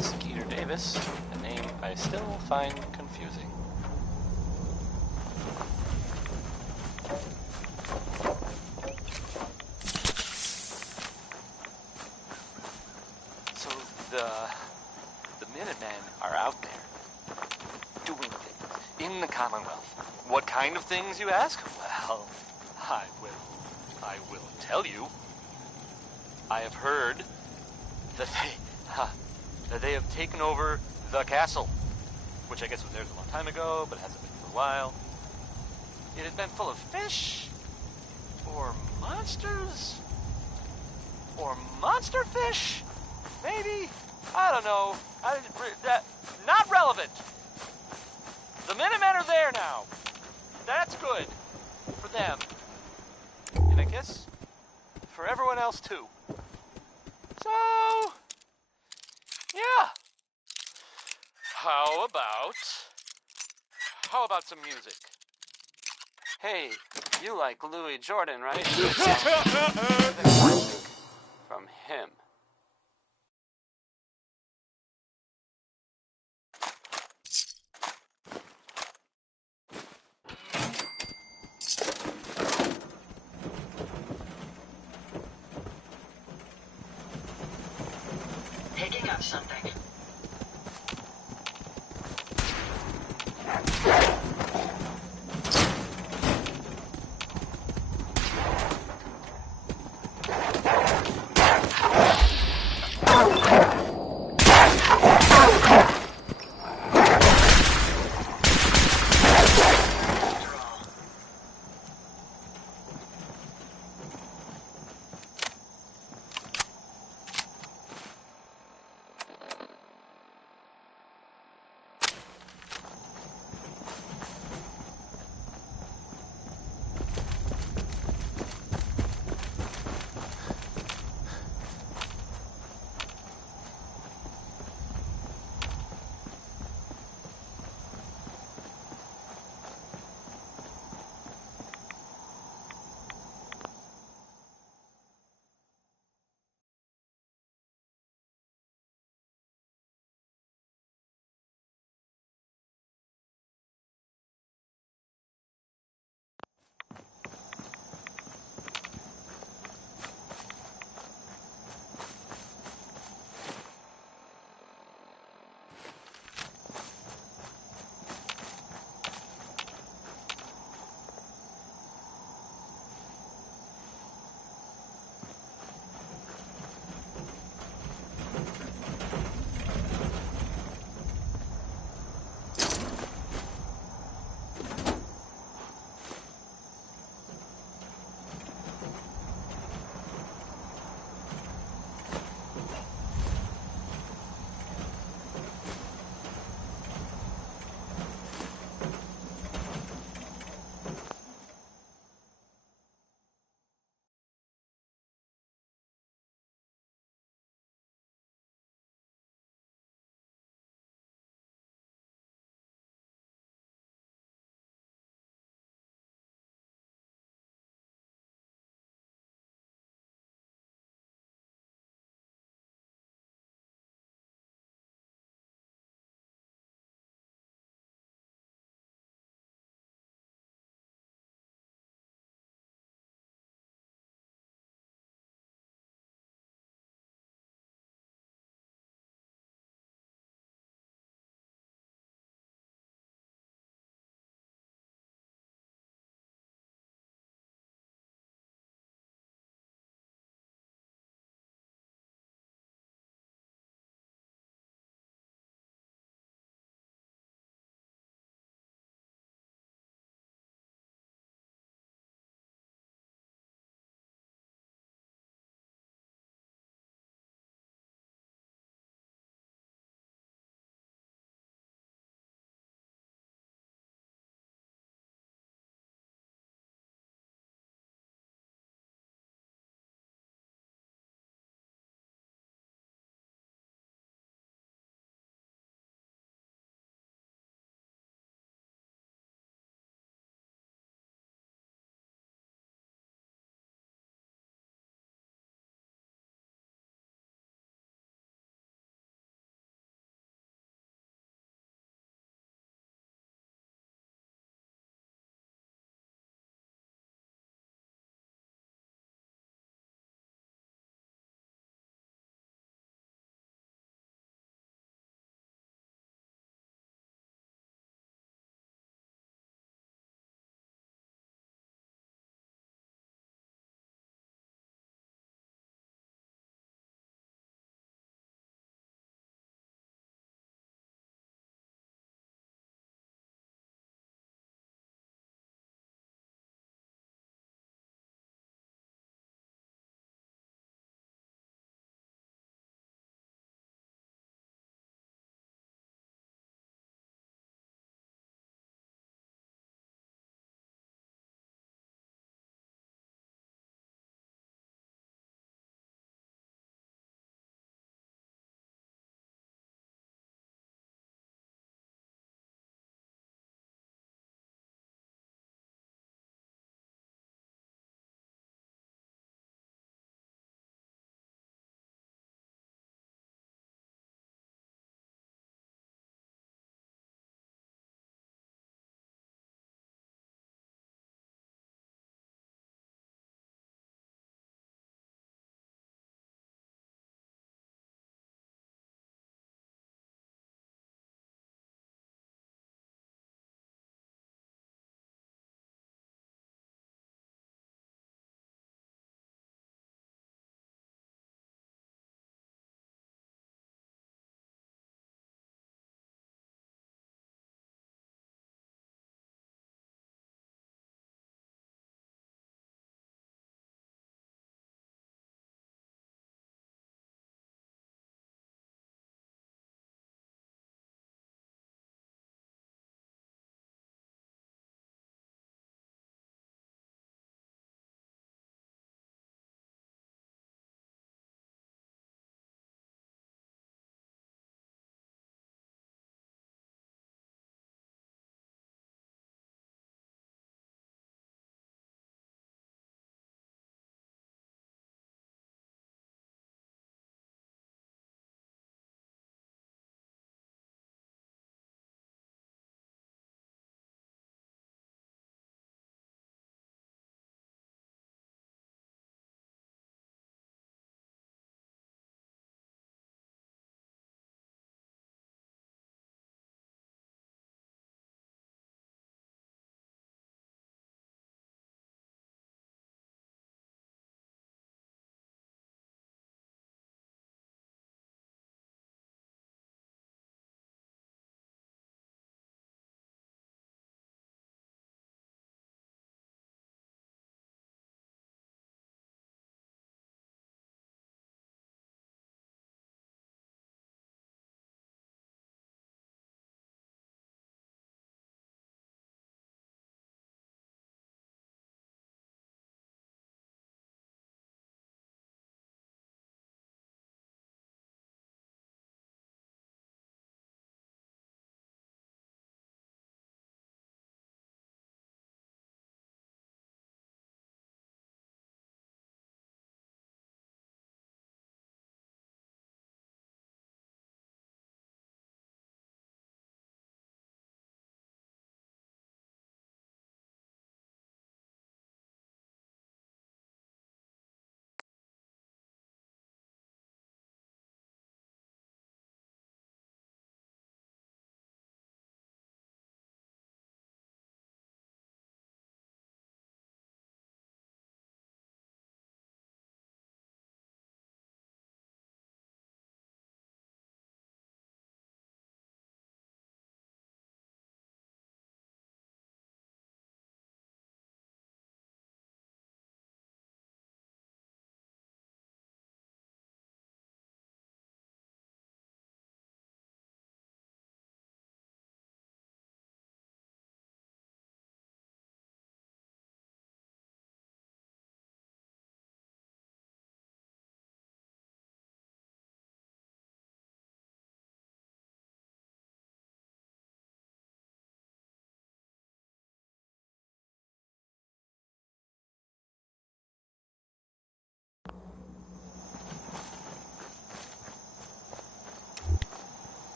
Skeeter Davis, a name I still find confusing. So the Minutemen are out there doing things in the Commonwealth. What kind of things, you ask? Well, I will tell you. I have heard that they have taken over the castle, which I guess was theirs a long time ago, but hasn't been for a while. It has been full of fish, or monsters, or monster fish, maybe? I don't know. Not relevant. The Minutemen are there now. That's good for them. And I guess for everyone else too. So, yeah. How about some music? Hey, you like Louis Jordan, right? From him. Picking up something.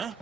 Huh?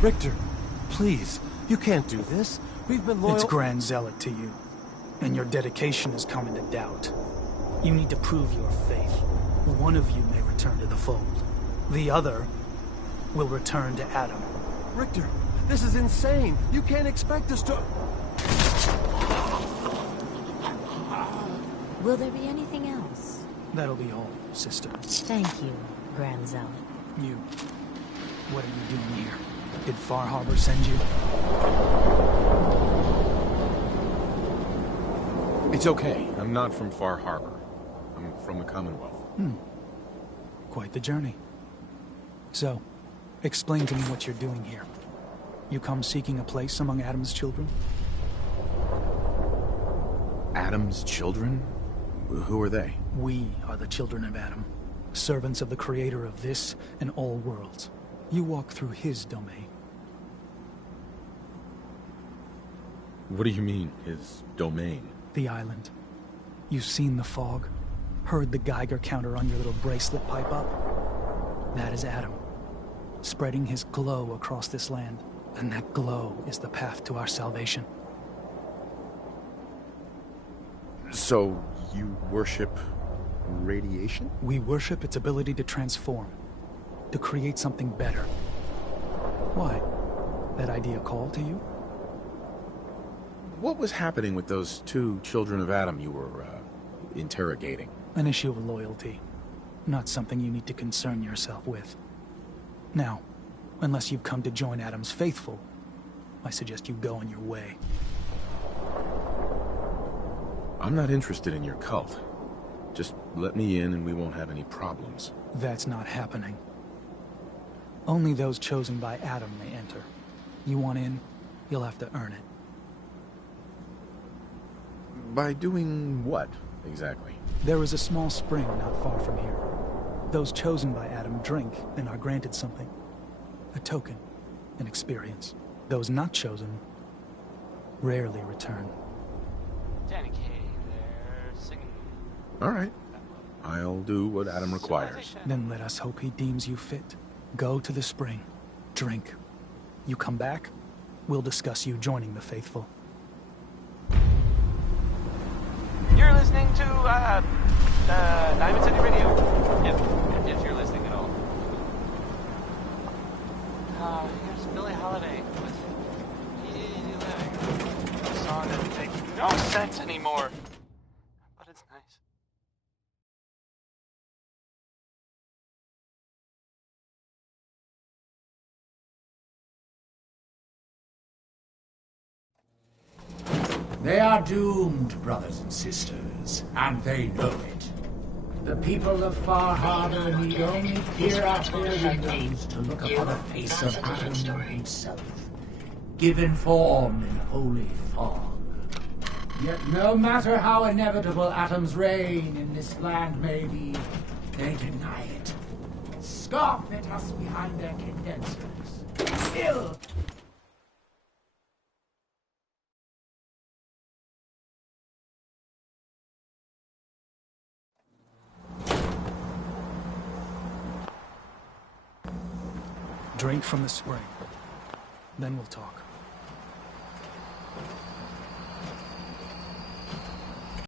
Richter, please, you can't do this. We've been loyal— It's Grand Zealot to you, and your dedication is coming to doubt. You need to prove your faith. One of you may return to the fold. The other will return to Adam. Richter, this is insane. You can't expect us to— Will there be anything else? That'll be all, sister. Thank you, Grand Zealot. You. What are you doing here? Did Far Harbor send you? It's okay. I'm not from Far Harbor. I'm from the Commonwealth. Quite the journey. So, explain to me what you're doing here. You come seeking a place among Adam's children? Adam's children? Who are they? We are the children of Adam, servants of the creator of this and all worlds. You walk through his domain. What do you mean, his domain? The island. You've seen the fog, heard the Geiger counter on your little bracelet pipe up. That is Adam, spreading his glow across this land, and that glow is the path to our salvation. So, you worship radiation? We worship its ability to transform, to create something better. Why? That idea call to you? What was happening with those two children of Adam you were, interrogating? An issue of loyalty. Not something you need to concern yourself with. Now, unless you've come to join Adam's faithful, I suggest you go on your way. I'm not interested in your cult. Just let me in and we won't have any problems. That's not happening. Only those chosen by Adam may enter. You want in, you'll have to earn it. By doing what, exactly? There is a small spring not far from here. Those chosen by Adam drink and are granted something. A token, an experience. Those not chosen rarely return. Danny Kaye there, singing. All right. I'll do what Adam requires. Then let us hope he deems you fit. Go to the spring. Drink. You come back, we'll discuss you joining the faithful. You're listening to, Diamond City Radio. If you're listening at all. Here's Billie Holiday with Easy Living. A song that makes no sense anymore. But it's nice. They are doomed, brothers and sisters, and they know it. The people of Far Harbor need only peer out their windows to look upon the face of Adam himself, given form in holy fog. Yet no matter how inevitable Adam's reign in this land may be, they deny it. Scoff at us behind their condensers. Kill! Drink from the spring. Then we'll talk.